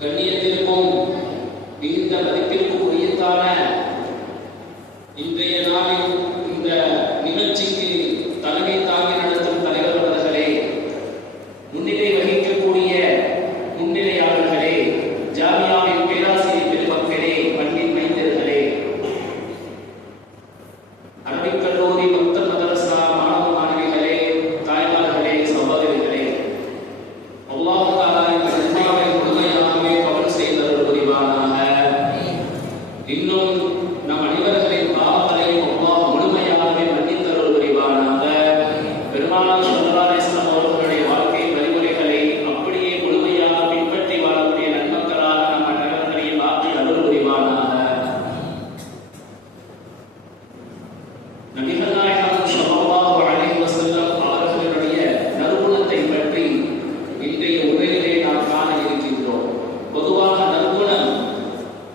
கண்ணியத்திற்கும் மிகுந்த மதிப்பிற்கும் உரியத்தான இன்றைய நாளில் இந்த நிகழ்ச்சிக்கு தலைமை தாங்கி நடத்தும் தலைவர் அவர்களே, முன்னிலை வகிக்கக்கூடிய முன்னிலையாளர்களே, ஜாமியாவின் பேராசிரியர் பெருமக்களே, மண்ணின் மைந்தர்களே, அரபிக் கல்லூரி மக்தப் மதரசா மாணவ மாணவிகளே, தாய்மார்களே, சகோதரிகளே, அல்லாஹ் தஆலா இந்த ஜும்மாவை முழுமையாகவே கபூல் செய்தருள் புரிவானாக. இன்னும் நம் அனைவர்களின் பாவங்களையும் அல்லாஹ் முழுமையாகவே மன்னித்தருள் புரிவானாக. பெருமானார் ஸல்லல்லாஹு அலைஹி வஸல்லம் அவர்களுடைய வாழ்க்கை வழிமுறைகளை அப்படியே முழுமையாக பின்பற்றி வாழக்கூடிய நன்மக்களாக நம் அனைவரையும் ஆக்கி அருள் புரிவானாக. நபிகள் நாயகம் ஸல்லல்லாஹு அலைஹி வஸல்லம் அவர்களுடைய நற்குணத்தை பற்றி இன்றைய உரையிலே நாம் காண இருக்கின்றோம். பொதுவாக நற்குணம்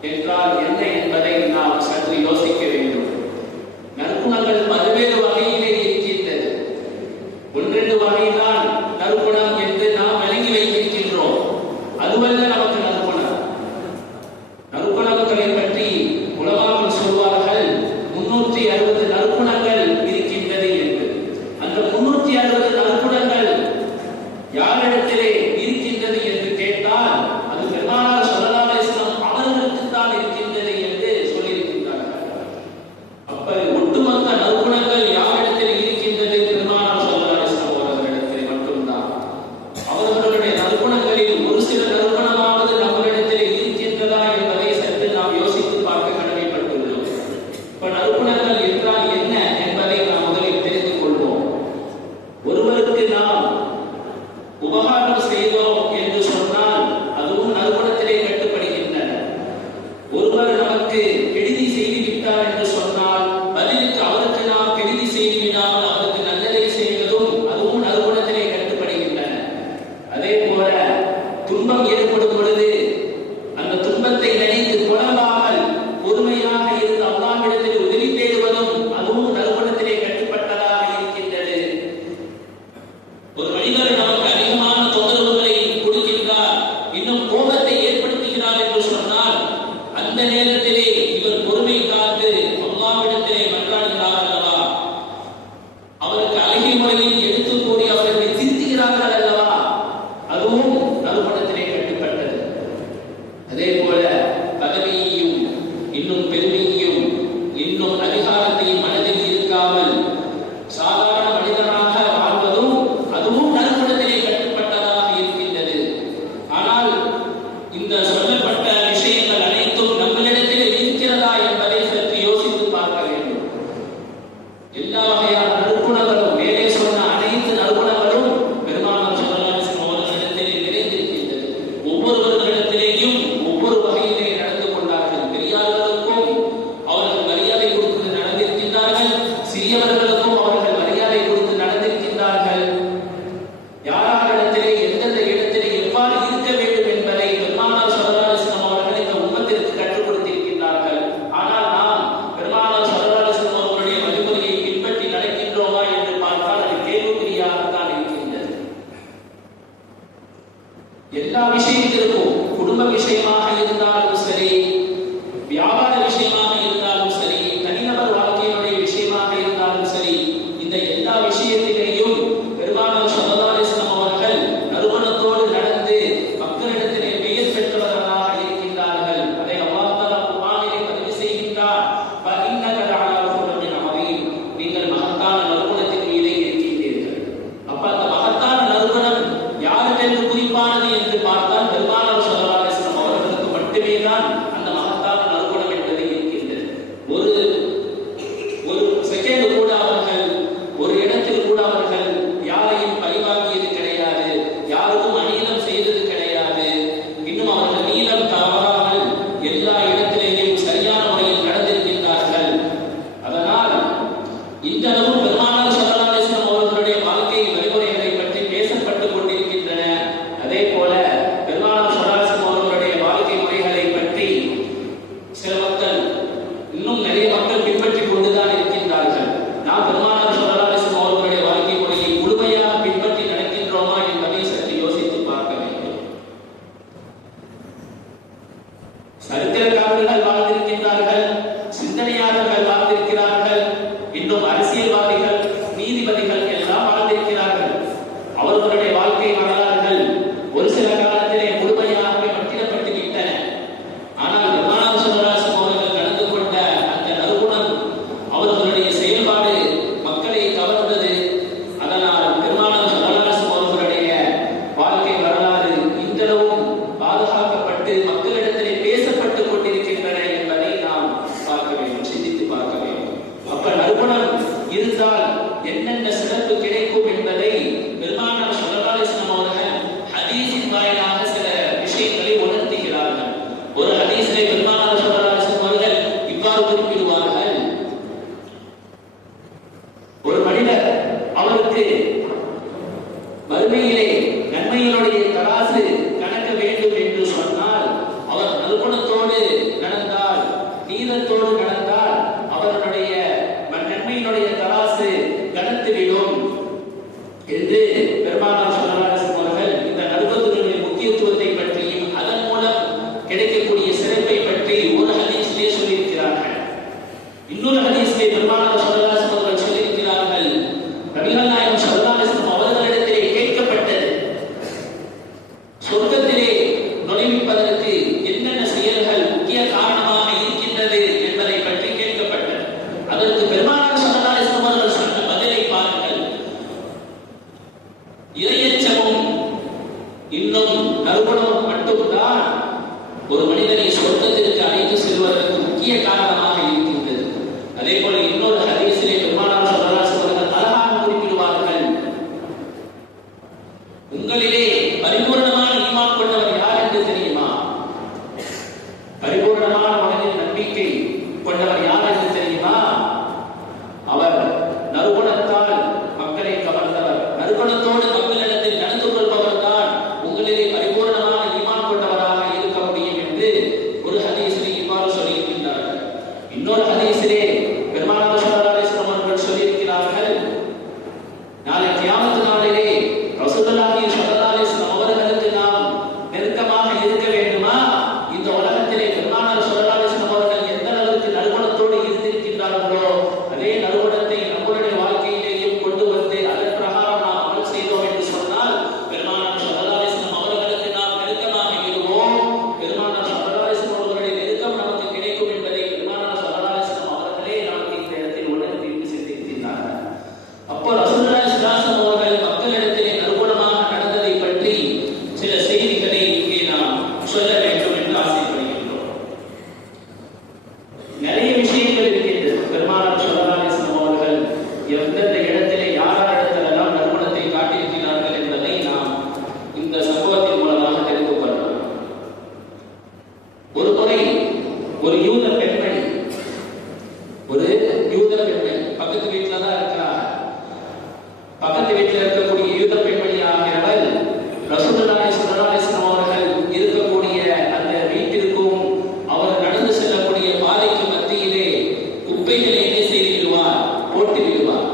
என்றால் என்ன என்பதை நாம் சற்று யோசிக்க வேண்டும். நற்குணங்கள் பல்வேறு வகையிலே இருக்கின்றது. ஒன்றெண்டு வகைதான் நற்குணம் என்று நாம் விளங்கி வைத்திருக்கின்றோம். அதுவல்ல நமக்கு நற்குணம். நற்குணங்களை பற்றி உலமாக்கள் சொல்வார்கள் 360 நற்குணங்கள் இருக்கின்றது என்று. அந்த 360 நற்குணங்கள் யாரிடத்திலே இருக்கின்றது என்று கேட்டால் அது பெருமானார் ஸல்லல்லாஹு அலைஹி வஸல்லம் அவர்களுக்கு தான் இருக்கின்றது என்று சொல்லியிருக்கின்றார்கள். அப்ப ஒட்டுமொத்த நற்குணங்கள் யாரிடத்தில் இருக்கின்றது? பெருமானார் ஸல்லல்லாஹு அலைஹி வஸல்லம் அவர்களிடத்தில் மட்டும்தான். அவர்களுடைய நற்குணங்களில் ஒரு சில நற்குணமாவது நம்மளிடத்தில் இருக்கின்றதா என்பதை சற்று நாம் யோசித்து பார்க்க கடமைப்பட்டுள்ளோம். இப்ப நற்குணங்கள் என்றால் என்ன என்பதை நாம் முதலில் தெரிந்து கொள்வோம். ஒருவருக்கு நாம் உபகாரம் செய்தோம் என்று சொன்னால் அதுவும் நற்குணத்திலே கட்டுப்படுகின்றன. ஒருவர் நமக்கு கெடுதி செய்து விட்டார் என்று சொன்னால் பதிலுக்கு அவருக்கு நாம் கெடுதி செய்து விடாமல் அவருக்கு நல்லதை செய்வதும் அதுவும் நற்குணத்திலே கட்டுப்படுகின்றன. அதே போல துன்பம் ஏற்படும் பொழுது அந்த துன்பத்தை நினைத்து புலம்பாமல் பொறுமையாக இருந்து அல்லாஹ்விடத்தில் உதவி தேடுவதும் அதுவும் நற்குணத்திலே கட்டுப்பட்டதாக இருக்கின்றது. ஒரு மனிதர் நமக்கு அதிகமான தொந்தரவுகளை கொடுக்கின்றார், இன்னும் கோபத்தை ஏற்படுத்துகிறார் என்று சொன்னால் அந்த நேரத்திலே இவர் பொறுமை காத்து அல்லாஹ்விடத்திலே மன்றாடுகிறார் அல்லவா, அவருக்கு அழகிய முறையில் எடுத்து கூறி அவர்களை திருத்துகிறார்கள் அல்லவா, அதுவும் நற்குணத்திலே கட்டுப்பட்டது. அதே போல பதவியையும் இன்னும் பெருமையையும் இன்னும் அதிகாரத்தையும் மனதில் இருக்காமல் சாதாரண மனிதனாக வாழ்வதும் அதுவும் நற்குணத்திலே கட்டுப்பட்டதாக இருக்கின்றது. ஆனால் இந்த சொல்லப்பட்ட விஷயங்கள் அனைத்தும் நம்மளிடத்திலே இருக்கிறதா என்பதை சற்று யோசித்து பார்க்க வேண்டும். எல்லா வகையான நற்குணங்களும் மேலே சொன்ன அனைத்து நற்குணங்களும் பெருமானார் ஸல்லல்லாஹு அலைஹி வஸல்லம் அவர்களிடத்திலே நிறைந்திருக்கின்றது. ஒவ்வொருவர்களிடத்திலேயும் ஒவ்வொரு வகையிலே நடந்து கொண்டார்கள். பெரியார்களுக்கும் அவர்கள் மரியாதை கொடுத்து நடந்திருக்கின்றார்கள், சிறியவர்களுக்கும் அவர்கள் மரியாதை கொடுத்து நடந்திருக்கின்றார்கள். யாரிடத்திலே எந்தெந்த இடத்திலே எவ்வாறு இருக்க வேண்டும் என்பதை பெருமானார் ஸல்லல்லாஹு அலைஹி வஸல்லம் அவர்கள் இந்த உம்மத்திற்கு கற்றுக் கொடுத்திருக்கின்றார்கள். ஆனால் நாம் பெருமானார் ஸல்லல்லாஹு அலைஹி வஸல்லம் அவர்களுடைய வழிமுறையை பின்பற்றி நடக்கின்றோமா என்று பார்த்தால் அது கேள்விக்குறியாகத்தான் இருக்கின்றது. எல்லா விஷயத்திற்கும் குடும்ப விஷயமாக இருந்தாலும் சரி, வியாபார விஷயமாக இருந்தாலும் சரி, தனிநபர் வாழ்க்கையினுடைய விஷயமாக இருந்தாலும் சரி, இந்த எல்லா விஷயத்திலேயும் பெருமானார் ஸல்லல்லாஹு அலைஹி வஸல்லம் அவர்கள் நற்குணத்தோடு நடந்து மக்களிடத்திலே பெயர் பெற்றவர்களாக இருக்கின்றார்கள். அதை அல்லாஹ் தஆலா குர்ஆனிலே பதிவு செய்கின்றார். فَإِنَّكَ لَعَلَىٰ خُلُقٍ عَظِيمٍ, நீங்கள் மகத்தான நற்குணத்தின் மீதே இருக்கின்றீர்கள். அப்ப அந்த மகத்தான நற்குணம் யாருக்கு குறிப்பானது என்று பார்த்தால் பெருமானார் ஸல்லல்லாஹு அலைஹி வஸல்லம் அவர்களுக்கு மட்டுமே தான் அந்த சொர்க்கத்திலே நுழைவிப்பதற்கு என்னென்ன செயல்கள் முக்கிய காரணமாக இருக்கின்றது என்பதை பற்றி கேட்கப்பட்டது. அதற்கு பெருமானார் ஸல்லல்லாஹு அலைஹி வஸல்லம் அவர்கள் சொன்ன பதிலை பாருங்கள். இறையச்சமும் இன்னும் நற்குணமும் மட்டும்தான் ஒரு மனிதனை சொர்க்கத்திற்கு அழைத்து செல்வதற்கு முக்கிய காரணமாக இருக்கின்றது. அதே போல இன்னொரு ஹதீஸிலே பெருமானார் ஸல்லல்லாஹு அலைஹி வஸல்லம் அவர்கள் அழகாக குறிப்பிடுவார்கள், உங்களிலே பரிபூர்ணமான ஈமான் கொண்டவர் யார் என்று தெரியுமா? பரிபூர்ணமான மனதில் நம்பிக்கை கொண்டவர் யார் என்று தெரியுமா? அவர் நற்குணத்தால் மக்களை கவர்ந்தவர், நற்குணத்தோடு மக்களிடத்தில் நடந்து கொள்பவர் தான் உங்களிலே பரிபூர்ணமான ஈமான் கொண்டவராக இருக்க முடியும் என்று ஒரு ஹதீஸிலே இவ்வாறு சொல்லியிருக்கின்றார்கள். இன்னொரு ஹதீஸிலே பெருமானார் ஸல்லல்லாஹு அலைஹி வஸல்லம் அவர்கள் சொல்லியிருக்கிறார்கள், நாளை கியாமத் நாளிலே ரசூலுல்லாஹி ஸல்லல்லாஹு அலைஹி வஸல்லம் அவர்களுக்கு நாம் நெருக்கமாக இருக்க வேண்டுமா? இந்த உலகத்திலே பெருமானார் ஸல்லல்லாஹு அலைஹி வஸல்லம் அவர்கள் எந்த அளவுக்கு நற்குணத்தோடு இருந்திருக்கின்றார்களோ அதே நற்குணத்தை நம்முடைய வாழ்க்கையிலேயும் கொண்டு வந்து அதன் பிரகாரம் நாம் அமல் செய்தோம் என்று சொன்னால் பெருமானார் ஸல்லல்லாஹு அலைஹி வஸல்லம் அவர்களுக்கு நாம் நெருக்கமாக இருவோம். பெருமானார் ஸல்லல்லாஹு அலைஹி வஸல்லம் அவர்களுடைய நெருக்கம் நமக்கு கிடைக்கும் என்பதை பெருமானார் ஸல்லல்லாஹு அலைஹி வஸல்லம் அவர்களே நமக்கு இந்த இடத்தில் உணர்த்தி சென்றிருக்கிறார்கள். அப்போ ரசூலுல்லாஹி ஸல்லல்லாஹு அலைஹி வஸல்லம் அவர்கள் மக்களிடத்திலே நற்குணமாக நடந்ததை பற்றி சில செய்திகளை இங்கே நாம் சொல்ல வேண்டும் என்று ஆசைப்படுகின்றோம். நிறைய விஷயங்கள் இருக்கின்றது. பெருமானார் ஸல்லல்லாஹு அலைஹி வஸல்லம் அவர்கள் எந்தெந்த இடத்திலே யார் இடத்திலெல்லாம் நற்குணத்தை காட்டியிருக்கிறார்கள் என்பதை நாம் இந்த சம்பவத்தின் மூலமாக தெரிந்து கொள்ளலாம். ஒரு முறை ஒரு யூத பெண்மணி பக்கத்து வீட்டில் தான் இருக்கிறார். பக்கத்து வீட்டில் இருக்கக்கூடிய யூத பெண்மணி ஆகிறவள் ரசூலுல்லாஹி ஸல்லல்லாஹு அலைஹி வஸல்லம் அவர்கள் இருக்கக்கூடிய அந்த வீட்டிற்கும் அவர் நடந்து செல்லக்கூடிய பாதைக்கு மத்தியிலே குப்பைகளை என்ன செய்து விடுவார், போட்டு விடுவார்.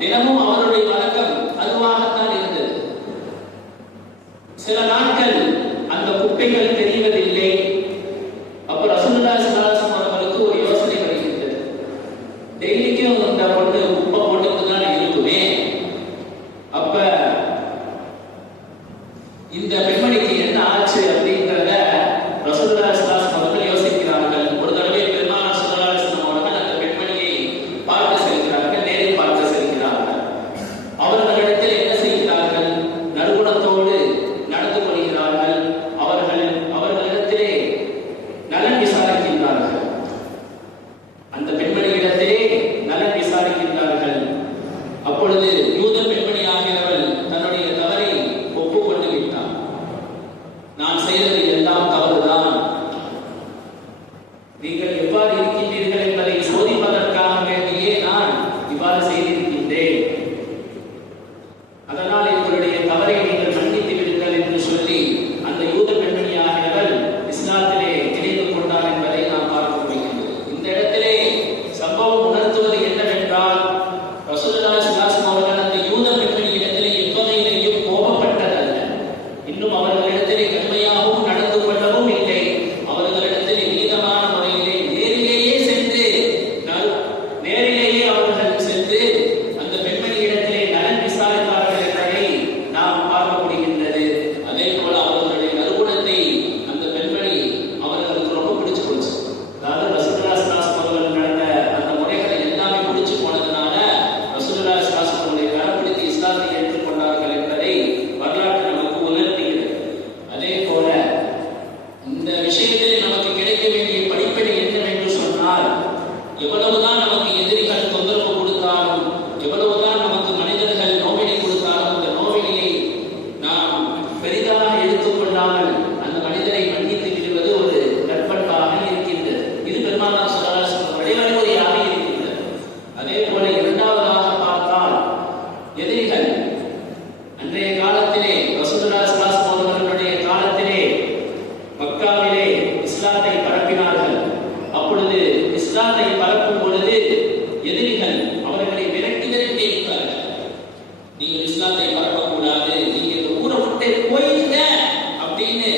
தினமும் அவருடைய வழக்கம் அதுவாகத்தான் இருந்தது. சில நாட்கள் அந்த குப்பைகள் தெரிவதில்லை. அப்ப ரசூலுல்லாஹி ஸல்லல்லாஹு அலைஹி வஸல்லம் அவர்களுக்கு ஒரு யோசனை வருகிறது, டெய்லிக்கும் இந்த பொண்ணு குப்பை போட்டுட்டு தான் இருக்குமே, அப்ப இந்த பெண்மணிக்கு என்ன ஆச்சு அப்படின்றத ரசூலுல்லாஹி ஸல்லல்லாஹு அலைஹி வஸல்லம் அவர்கள் யோசிக்கிறார்கள். ஒரு தடவை பெருமானார் ஸல்லல்லாஹு அலைஹி வஸல்லம் அவர்கள் அந்த பெண்மணியை பார்க்க செல்கிறார்கள், நேரில் பார்க்க செல்கிறார்கள். அவர்களிடத்தில் என்ன செய்கிறார்கள், நற்குணத்தோடு நடந்து கொள்கிறார்கள். அவர்களிடத்திலே நலன் விசாரிக்கின்றார்கள். அந்த பெண்மணியிடத்திலே நலன் விசாரிக்கின்றார்கள். அப்பொழுது யூத பெண்மணி ஆகிறவள் தன்னுடைய தவறை ஒப்புக்கொண்டு விட்டார். நான் செய்தது எல்லாம் தவறுதான், நீங்கள் எவ்வாறு இருக்கின்றீர்கள் என்பதை சோதிப்பதற்காக வேண்டியே நான் இவ்வாறு செய்திருக்கின்றேன். அதனால் எங்களுடைய தவறை நீங்கள் மன்னித்து விடுங்கள் என்று சொல்லி அந்த யூத பெண்மணி ஆகிறவள் இஸ்லாத்திலே இணைந்து கொண்டார் என்பதை நாம் பார்க்க முடிகிறது. இந்த இடத்திலே சம்பவம் உணர்த்துவது என்னவென்றால், ரசூலுல்லாஹி ஸல்லல்லாஹு அலைஹி வஸல்லம் அவர்கள் அந்த யூத பெண்மணி இடத்திலே எவ்வகையிலேயும் கோபப்பட்டதல்ல, இன்னும் அவர்களிடத்திலே கடுமையாகவும் நடந்து கொள்ளவும் இல்லை. அவர்களிடத்திலே நீதமான முறையிலே நேரிலேயே அவர்கள் சென்று அந்த பெண்மணி இடத்திலே நலன் விசாரித்தார்கள் என்பதை நாம் பார்க்க முடிகின்றது. அதே போல அவர்களுடைய நற்குணத்தை அந்த பெண்மணி அவர்களுக்கு ரொம்ப பிடிச்சு போச்சு. அதாவது ரசூலுல்லாஹி ஸல்லல்லாஹு அலைஹி வஸல்லம் அவர்கள் நடந்த அந்த முறைகளை எல்லாமே பிடிச்சு போனதுனால ரசூலுல்லாஹி ஸல்லல்லாஹு அலைஹி வஸல்லம் அவர்களை கடைப்பிடித்து இஸ்லாத்தை ஏற்றுக்கொண்டார்கள் என்பதை வரலாற்று நமக்கு உணர்த்துகிறது. அதே போல இந்த விஷயத்திலே நமக்கு கிடைக்க வேண்டிய படிப்பினை என்னவென்று சொன்னால், எவ்வளவுதான் நமக்கு எதிரிகள் தொந்தரவு கொடுத்தாலும், எவ்வளவுதான் நமக்கு மனிதர்கள் நோவினை கொடுத்தாலும், அந்த நோவினையை நாம் பெரிதாக எடுத்துக்கொள்ளாமல் அந்த மனிதரை மன்னித்து விடுவது ஒரு நற்பண்பாக இருக்கின்றது. இது பெருமானார் ஸல்லல்லாஹு அலைஹி வஸல்லம் வழிமுறையாக இருக்கின்றது. அதே போல இரண்டாவதாக பார்த்தால், எதிரிகள் அன்றைய காலத்திலே ரசூலுல்லாஹி ஸல்லல்லாஹு அலைஹி வஸல்லம் அவர்களுடைய காலத்திலே மக்காவிலே இஸ்லாத்தை பரப்பினார்கள். அப்பொழுது இஸ்லாத்தை பரப்பும் பொழுது எதிரிகள் அவர்களை விரட்டுதல் கேட்கிறார்கள். நீங்கள் இஸ்லாத்தை பரப்பக்கூடாது, நீங்க இந்த ஊரை விட்டு போயிருங்க அப்படின்னு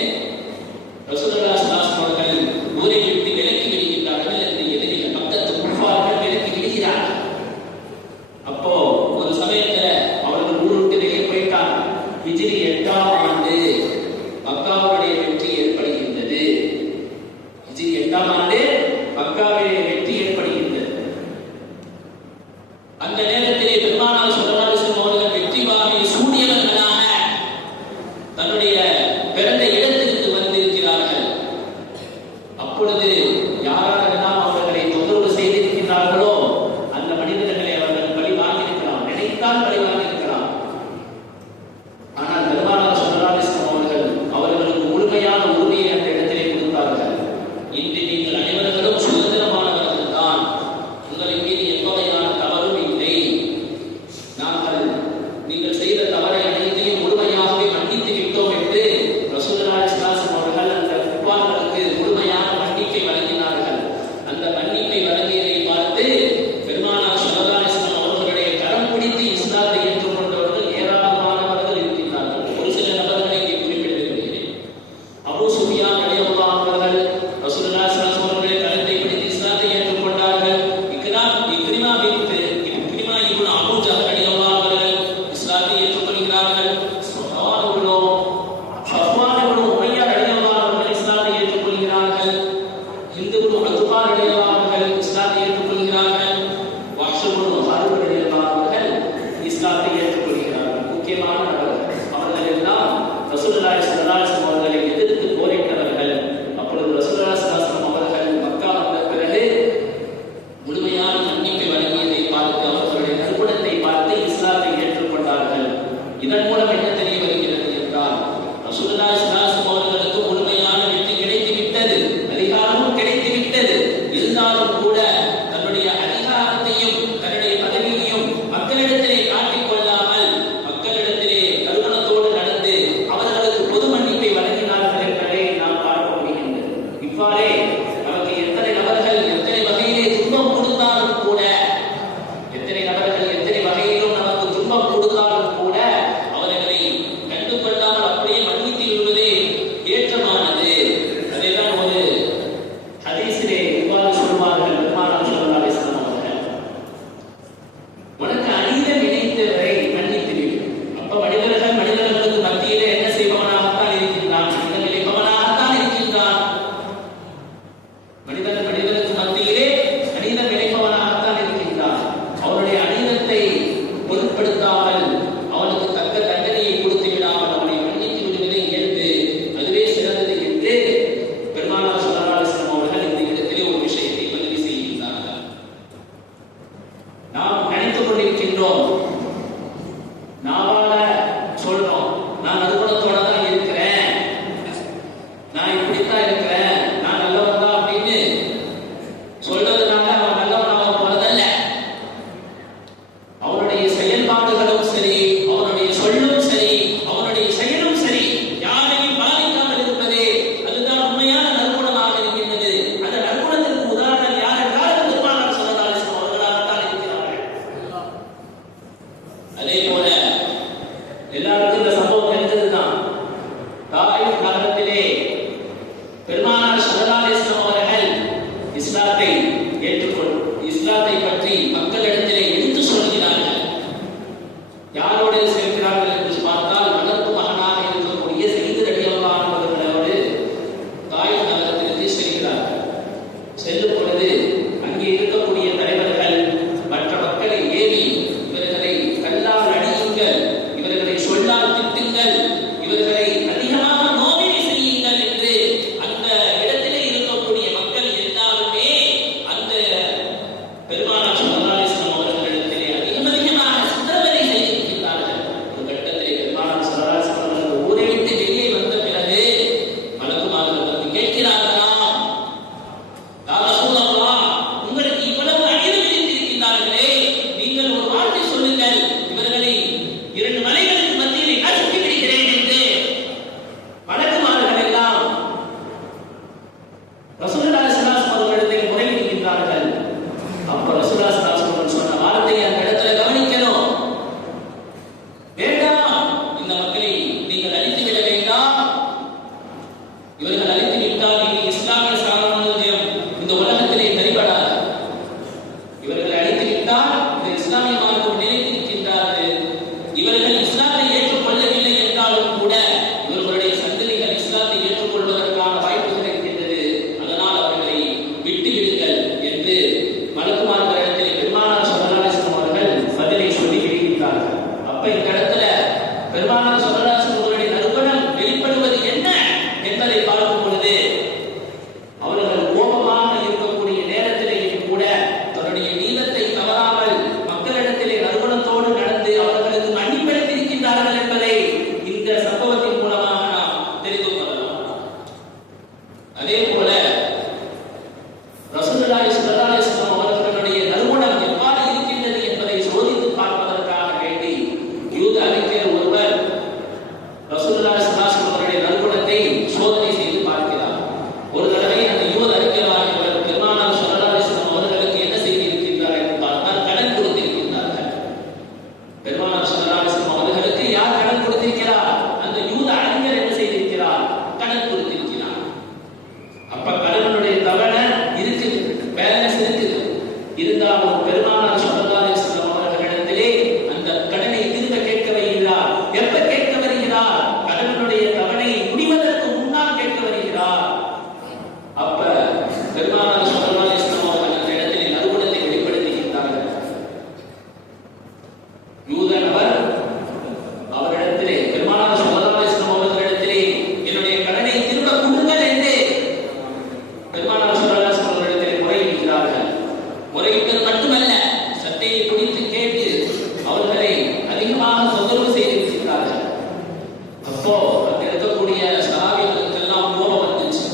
காலகட்டத்திலே பெருமானார் ஸல்லல்லாஹு அலைஹி வஸல்லம் அவர்கள் இஸ்லாத்தை ஏற்றுக்கொண்டு இஸ்லாத்தை பற்றி மக்களிடத்திலே எடுத்து சொல்கிறார்கள். யாரோடு சேர்க்கிறார்கள் என்று பார்த்தால் வளர்ப்பு மகனாக இருக்கக்கூடிய ஸையத் ரலியல்லாஹு அன்ஹு அவர்களோடு தாயிஃப் நகரத்திற்கு செல்கிறார்கள். செல்லும் பொழுது அங்கே இருக்கக்கூடிய தலைவர்கள் மற்ற மக்களை ஏவி இவர்களை கல்லால் அடியுங்கள், இவர்களை சொல்லால் திட்டுங்கள், இவர்களை அதிகமாக நோவினை செய்யுங்கள் என்று அந்த இடத்திலே இருக்கக்கூடிய மக்கள் எல்லாருமே அந்த பெருமானார் ஸல்லல்லாஹு அலைஹி வஸல்லம் அவர்களிடத்திலே அதிகமாக சித்திரவதை செய்திருக்கிறார்கள். ஒரு கட்டத்திலே பெருமானார் ஸல்லல்லாஹு அலைஹி வஸல்லம் அவர்கள் ஊரை விட்டு வெளியே வந்த பிறகு மலக்குமார்கள் வந்து கேட்கிறார்களாம், யா ரசூலல்லாஹ், உங்களுக்கு இவ்வளவு அநீதி விதித்திருக்கிறார்களே, நீங்கள் ஒரு வார்த்தை சொல்லுங்கள், இவர்களை இரண்டு மலைகளுக்கு மத்தியிலே நசுக்கி விடுகிறேன் என்று மலக்குமார்கள் எல்லாம் ரசூலுல்லாஹி ஸல்லல்லாஹு அலைஹி வஸல்லம் அவர்களிடத்தில் முறையிடுகிறார்கள். அப்ப ரசூலுல்லாஹி ஸல்லல்லாஹு அலைஹி வஸல்லம் சொன்ன வார்த்தையை அந்த இடத்துல கவனிக்கணும். வேண்டாம், இந்த மக்களை நீங்கள் அழித்து விட வேண்டாம். இவர்கள் அழித்து விட்டால் இனி இஸ்லாமிய சாம்ராஜ்யம் இந்த உலகத்திலே தரிபடாது. இவர்களை அழித்து விட்டால் இந்த இஸ்லாமிய மார்க்கம் நிலைத்திருக்கின்றது. இவர்கள் இஸ்லாத்தை ஏற்றுக்கொள்ளவில்லை என்றாலும் கூட இவர்களுடைய சந்ததிகள் இஸ்லாத்தை ஏற்றுக்கொள்வதற்கான வாய்ப்புகள் இருக்கின்றது. அதனால் அவர்களை விட்டு விடுங்கள் என்று மலக்குமார்களிடத்தில் பெருமானார் ஸல்லல்லாஹு அலைஹி வஸல்லம் அவர்கள் பதிலை சொல்லி விடுகிறார்கள். அப்ப இந்த இடத்துல பெருமானார் ஸல்லல்லாஹு அலைஹி வஸல்லம் அவர்களுடைய நற்குணம் வெளிப்படுவது என்ன என்பதை பார்க்கும் பொழுது அவர்கள் கோபமாக இருக்கக்கூடிய நேரத்திலேயும் கூட தன்னுடைய நீதத்தை தவறாமல் மக்களிடத்திலே நற்குணத்தோடு நடந்து அவர்களுக்கு மன்னிப்பளித்திருக்கின்றார்கள் என்பதை இந்த சம்பவத்தின் மூலமாக நாம் தெரிந்து கொள்ளலாம். அதே போல ரசூலுல்லாஹி ஸல்லல்லாஹு அலைஹி வஸல்லம் அவர்களுடைய நற்குணம் எவ்வாறு இருக்கின்றது என்பதை சோதித்து பார்ப்பதற்காக வேண்டி யூத அறிஞர் ஒருவர் ரசூலுல்லாஹி ஸல்லல்லாஹு அலைஹி வஸல்லம் அவர்களுடைய நற்குணத்தை சோதனை செய்து பார்க்கிறார். ஒரு தடவை அந்த யூத அறிஞராகியவர் பெருமானார் ஸல்லல்லாஹு அலைஹி வஸல்லம் அவர்களுக்கு என்ன செய்திருக்கின்றார் என்று பார்த்தால் கடன் கொடுத்திருக்கின்றார்கள். பெருமானார் ஸல்லல்லாஹு அலைஹி வஸல்லம் அவர்களுக்கு யார் கடன் கொடுத்திருக்கிறார்? அந்த யூத அறிஞர் என்ன செய்திருக்கிறார்? கடன் கொடுத்திருக்கிறார். அப்ப கடனுடைய தவணை இருக்குது, பேலன்ஸ் இருக்குது. இருந்தாலும் பெருமானார் ஸல்லல்லாஹு அலைஹி வஸல்லம் அவர்களிடத்திலே அந்த கடனை திரும்ப கேட்க வருகிறார். எப்ப கேட்க வருகிறார்? கடனுடைய தவணை முடிவதற்கு முன்னால் கேட்க வருகிறார். அப்ப பெருமானார் ஸல்லல்லாஹு அலைஹி வஸல்லம் அவர்கள் அந்த இடத்திலே நற்குணத்தை வெளிப்படுத்துகின்றார்கள். யூதனவர் அவரிடத்திலே பெருமானார் ஸல்லல்லாஹு அலைஹி வஸல்லம் அவர்களிடத்திலே என்னுடைய கடனை திரும்ப கொடுங்கள் என்று பெருமானார் ஸல்லல்லாஹு அலைஹி வஸல்லம் அவர்களிடத்திலே முறையிடுகிறார்கள். முறையிட்டது மட்டுமல்ல, சட்டையை பிடித்து கேட்டு அவர்களை அதிகமாக தொந்தரவு செய்திருக்கிறார்கள். அப்போ அங்க இருக்கக்கூடிய சஹாபிகளுக்கெல்லாம் கோபம் வந்துச்சு.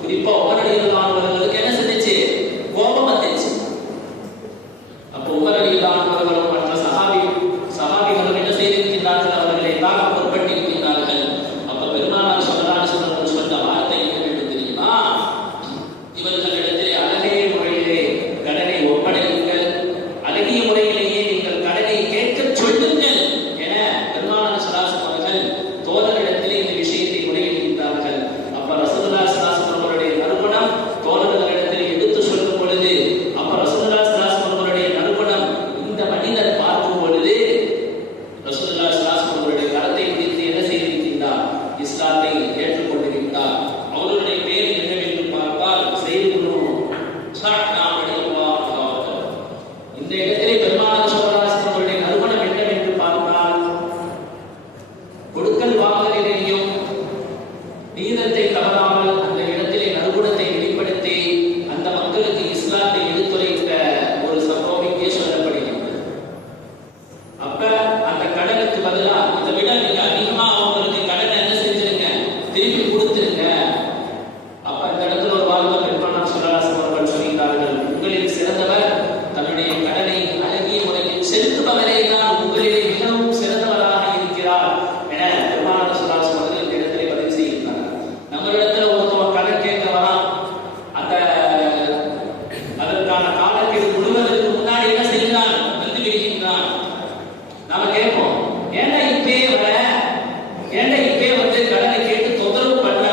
குறிப்பா உமர் ரலியல்லாஹு அன்ஹு அவர்களுக்கு என்ன செஞ்சுச்சு? கோபம் வந்துச்சு. அப்போ உமர் ரலியல்லாஹு அன்ஹு அவர்களும் மற்ற சஹாபிகளும் என்ன செய்திருக்கிறார்கள்? அவர்களை தாக்க முற்பட்டிருக்கிறார்கள். அப்ப பெருமானார் ஸல்லல்லாஹு அலைஹி வஸல்லம் சொன்ன வார்த்தை என்ன தெரியுமா? இவர்களிடத்திலே அழகிய முறையிலே கடனை ஒப்படையுங்கள், அழகிய முறையிலேயே நீங்கள் கடனை கேட்கச் சொல்லுங்கள் என பெருமானார் ஸல்லல்லாஹு அலைஹி வஸல்லம் அவர்கள் தோழர்களிடத்திலே இந்த விஷயத்தை முறையிடுகிறார்கள். அப்ப ரசூலுல்லாஹி ஸல்லல்லாஹு அலைஹி வஸல்லம் அவருடைய நற்குணம் தோழர்களிடத்திலே எடுத்து சொல்லும் பொழுது, அப்ப ரசூலுல்லாஹி ஸல்லல்லாஹு அலைஹி வஸல்லம் அவருடைய நற்குணம் இந்த மனிதர் பார்க்கும் பொழுது ரசூலுல்லாஹி ஸல்லல்லாஹு அலைஹி வஸல்லம் அவருடைய கரத்தை பிடித்து என்ன செய்திருக்கிறார்? இஸ்லாத்தை ஏற்றுக்கொண்டிருக்கிறார். அவருடைய பேர் என்னவென்று பார்த்தால் ஸையத் இப்னு ஸஅத் ரலியல்லாஹு அன்ஹு. இந்த இடத்திலே பெருமானார் ஸல்லல்லாஹு அலைஹி வஸல்லம் அவருடைய நற்குணம் என்னவென்று பார்த்தால் கொடுக்கல் வாங்கலிலேயும் நீதத்தை தவறாமல் அந்த இடத்திலே நற்குணத்தை வெளிப்படுத்தி அந்த மக்களுக்கு இஸ்லாத்தை எடுத்துரைத்த ஒரு சம்பவம் இங்கே சொல்லப்படுகிறது. அப்ப அந்த கடனுக்கு பதிலா இதை விட நீங்க அதிகமா அவங்களுக்கு கடனை என்ன செஞ்சிருங்க? திருப்பி கொடுத்துருங்க. அப்ப அந்த இடத்துல ஒரு வார்த்தை பெருமானார் ஸல்லல்லாஹு அலைஹி வஸல்லம் அவர்கள் சொல்கிறார்கள், உங்களில் சிறந்தவர் தன்னுடைய கடனை அழகிய முறையில் செலுத்துபவரே தான் உங்களிலே மிகவும் சிறந்தவராக இருக்கிறார் என பெருமானார் ஸல்லல்லாஹு அலைஹி வஸல்லம் அவர்கள் இந்த இடத்திலே பதிவு செய்கிறார். நம்ம இடத்துல ஒருத்தவன் கடன் கேட்க வரான், அதற்கான காலக்கெடு முழுவதற்கு முன்னாடி என்ன செய்கிறான்? வந்து விடுகின்றான். நாம கேட்போம், ஏன்டா இப்பே வர, ஏன்டா இப்பே வந்து கடனை கேட்டு தொந்தரவு பண்ண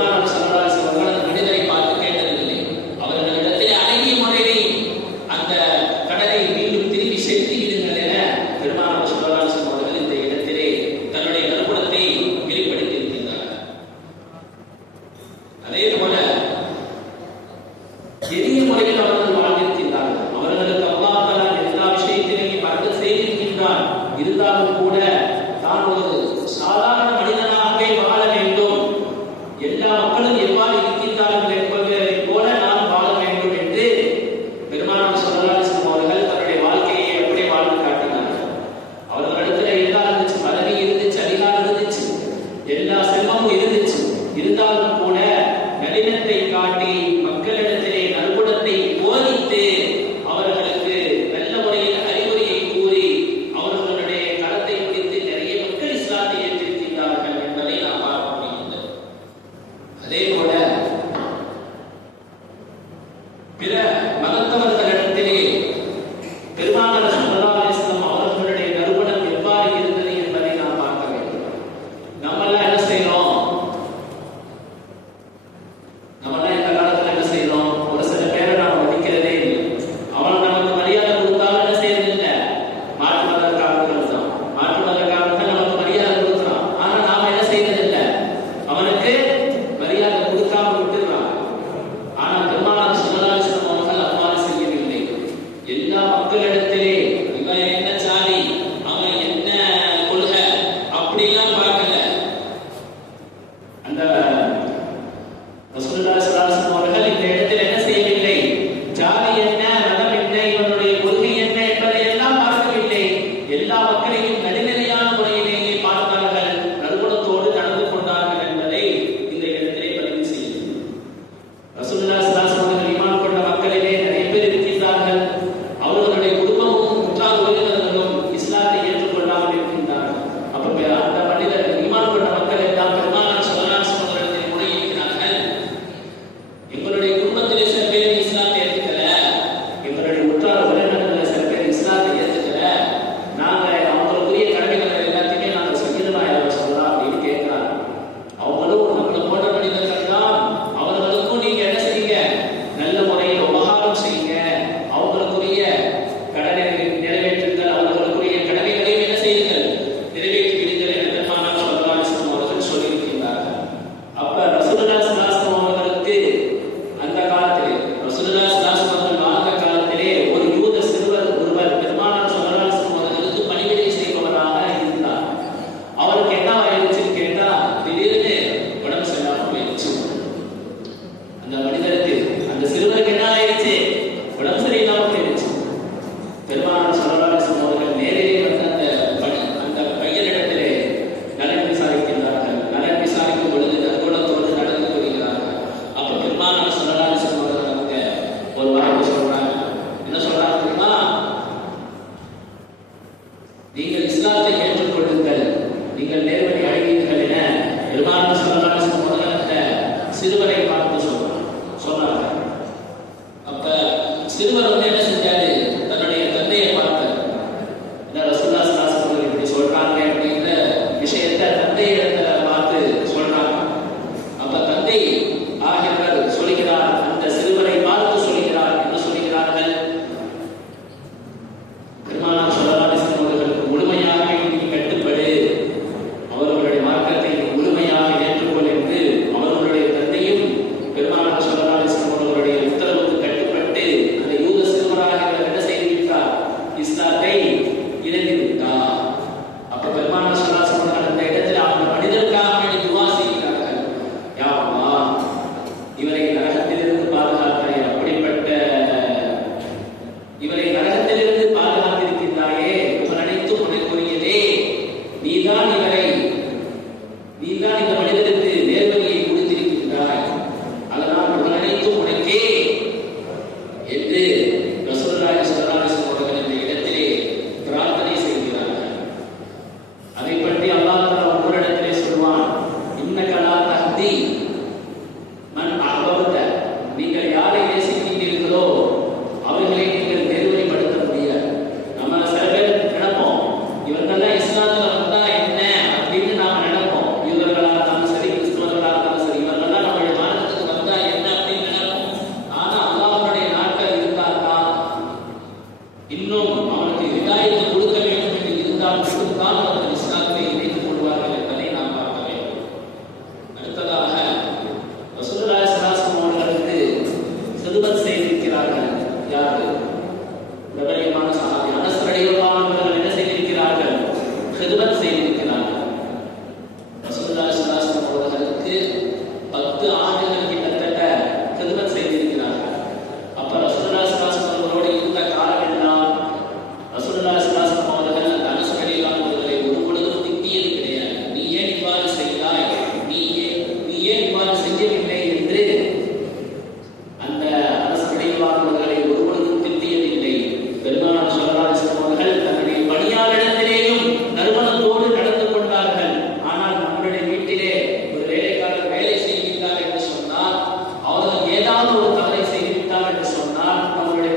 பெருமானார் ஸல்லல்லாஹு அலைஹி வஸல்லம் அவர்கள் அந்த மனிதரை பார்த்து கேட்டதில்லை. அவர்களிடத்திலே அழகிய முறையில் அந்த கடலை மீண்டும் திரும்பி செலுத்தி விடுங்கள் என பெருமானார் ஸல்லல்லாஹு அலைஹி வஸல்லம் அவர்கள் இந்த இடத்திலே தன்னுடைய நற்குணத்தை வெளிப்படுத்தி இருக்கின்றார். அதே போல எளிய முறையில் அவர்கள் வாழ்ந்திருக்கின்றார்கள். அவர்களுக்கு அல்லாஹ் தஆலா எல்லா விஷயத்திலேயும் பரக்கத் செய்திருக்கின்றார். இருந்தாலும் கூட தான் ஒரு சாதாரண மனிதனாகவே வாழ வேண்டும், எல்லா மக்களும் எவ்வாறு இருக்கின்றார்கள் என்பதை போல நான் வாழ வேண்டும் என்று பெருமானார் ஸல்லல்லாஹு அலைஹி வஸல்லம் அவர்கள் தன்னுடைய வாழ்க்கையை அப்படியே வாழ்ந்து காட்டினார்கள். அவர்களிடத்தில் எல்லாம் இருந்துச்சு, பதவி இருந்துச்சு, அதிகாரம் இருந்துச்சு, எல்லா செல்வமும் இருந்துச்சு. இருந்தாலும் கூட நளினத்தை காட்டி மக்களிடத்திலே நற்குணத்தை போதித்து அவர்களுக்கு நல்ல முறையில் அறிவுரையை கூறி அவர்களுடைய களத்தை பிடித்து நிறைய மக்கள் இஸ்லாத்தை ஏற்றிருக்கின்றார்கள் என்பதை நாம் பார்க்க முடிகிறது. அதே போல பிற மதத்தவர்களிடத்திலே பெருமானார் ஸல்லல்லாஹு அலைஹி வஸல்லம் அவர்களுடைய நற்குணம் எவ்வாறு இருந்தது என்பதை நாம் பார்க்க வேண்டும். நம்மெல்லாம் என்ன செய்யறோம்? நம்மெல்லாம் இந்த காலத்துல என்ன செய்யறோம்? ஒரு சில பேரை நாம் மதிக்கிறதே இல்லை. அவன் நமக்கு மரியாதை கொடுத்தாலும் என்ன செய்யறது இல்லை? மாற்று மதக்காரர்கள் தான். மாற்று மதக்காரர்கள் நமக்கு மரியாதை கொடுக்குறான். ஆனா நாம என்ன செய்யறது இல்லை? அவனுக்கு மரியாதை கொடுக்காம விட்டுறான். ஆனா பெருமானார் ஸல்லல்லாஹு அலைஹி வஸல்லம் அவர்கள் அவ்வாறு செய்யவில்லை. எல்லா மக்களிடத்திலே இவன் என்ன சாதி, அவன் என்ன கொள்கை அப்படிலாம் பார்க்கல. அந்த ரசூலுல்லாஹி ஸல்லல்லாஹு அலைஹி வஸல்லம் அவர்கள் இந்த இடத்தில் என்ன செய்யவில்லை? ஜாதி என்ன, மதம் என்ன, இவனுடைய கொள்கை என்ன என்பதை எல்லாம் பார்க்கவில்லை. எல்லா மக்களையும் நடுநிலையான முறையிலேயே பார்த்தார்கள், நற்குணத்தோடு நடந்து கொண்டார்கள் என்பதை இந்த இடத்திலே பதிவு செய்யும். ரசூலுல்லாஹி ஸல்லல்லாஹு அலைஹி வஸல்லம் அவர்கள் ஈமான் கொண்ட மக்களிலே நிறைய பேர் இருக்கின்றார்கள். அவர்களுடைய குடும்பமும் உற்றார் உறவினர்களும் இஸ்லாத்தை ஏற்றுக்கொள்ளாமல் இருக்கின்றார்கள். அப்ப அந்த மனிதர்கள் ஈமான் கொண்ட மக்கள் எல்லாம் பெருமானார் ஸல்லல்லாஹு அலைஹி வஸல்லம் அவர்களிடத்தில் முறையிட்டார்கள். 10 ஆண்டுகள் கிட்டத்தட்ட கிதுமத் செய்திருக்கிறார்கள். அப்ப ரசூலுல்லாஹி ஸல்லல்லாஹு அலைஹி வஸல்லம் அவர்களோடு இருந்த காலமெல்லாம் ரசூலுல்லாஹி ஸல்லல்லாஹு அலைஹி வஸல்லம் அவர்கள் அந்த அனஸ் ரலியல்லாஹு அவர்களை ஒரு பொழுதும் திட்டியது கிடையாது. நீ ஏன் இவ்வாறு செய்தாய், நீ ஏன் இவ்வாறு செய்யவில்லை என்று அந்த அனஸ் ரலியல்லாஹு அவர்களை ஒரு பொழுதும் திட்டியதில்லை. பெருமானார் ஸல்லல்லாஹு அலைஹி வஸல்லம் அவர்கள் தன்னுடைய பணியாளரிடத்திலேயும் நறுமணத்தோடு நடந்து கொண்டார்கள். ஆனால் நம்முடைய வீட்டிலே ஒரு வேலைக்காரர் வேலை செய்கிறார் என்று சொன்னால் அவர்கள் ஏதாவது ஒரு